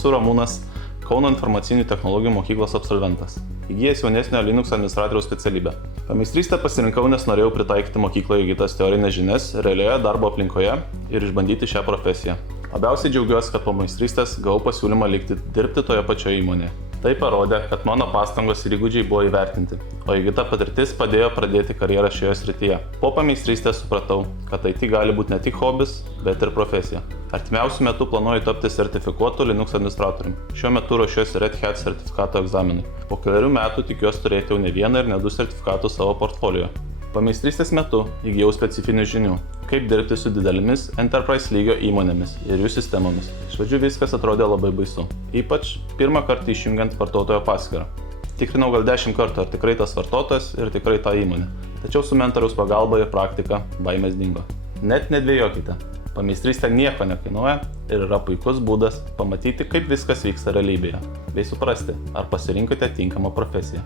Esu Ramūnas, Kauno informacinių technologijų mokyklos absolventas. Įgijęs jaunesnio Linux administratoriaus specialybę. Pameistrystę pasirinkau, nes norėjau pritaikyti mokykloje įgytas teorinės žinias realioje darbo aplinkoje ir išbandyti šią profesiją. Labiausiai džiaugiuosi, kad po meistrystės gavau pasiūlymą likti dirbti toje pačioje įmonėje. Tai parodė, kad mano pastangos ir įgūdžiai buvo įvertinti, o įgyta patirtis padėjo pradėti karjerą šioje srityje. Po pameistrystės supratau, kad IT gali būti ne tik hobis, bet ir profesija. Artimiausiu metu planuoju tapti sertifikuotu Linux administratoriumi. Šiuo metu ruošiuosi Red Hat sertifikato egzaminui. Po keliarių metų tikiuosi turėti jau ne vieną ir ne du sertifikatus savo portfolio. Pameistrystės metu įgijau specifinių žinių, kaip dirbti su didelėmis enterprise lygio įmonėmis ir jų sistemomis. Iš pradžių viskas atrodė labai baisu, ypač pirmą kartą išjungiant vartotojo paskyrą. Tikrinau gal 10 kartų, ar tikrai tas vartotojas ir tikrai ta įmonė. Tačiau su mentoriaus pagalba ir praktika baimės dingo. Net nedvejokite, pameistrystė nieko nekainuoja ir yra puikus būdas pamatyti, kaip viskas vyksta realybėje, bei suprasti, ar pasirinkote tinkamą profesiją.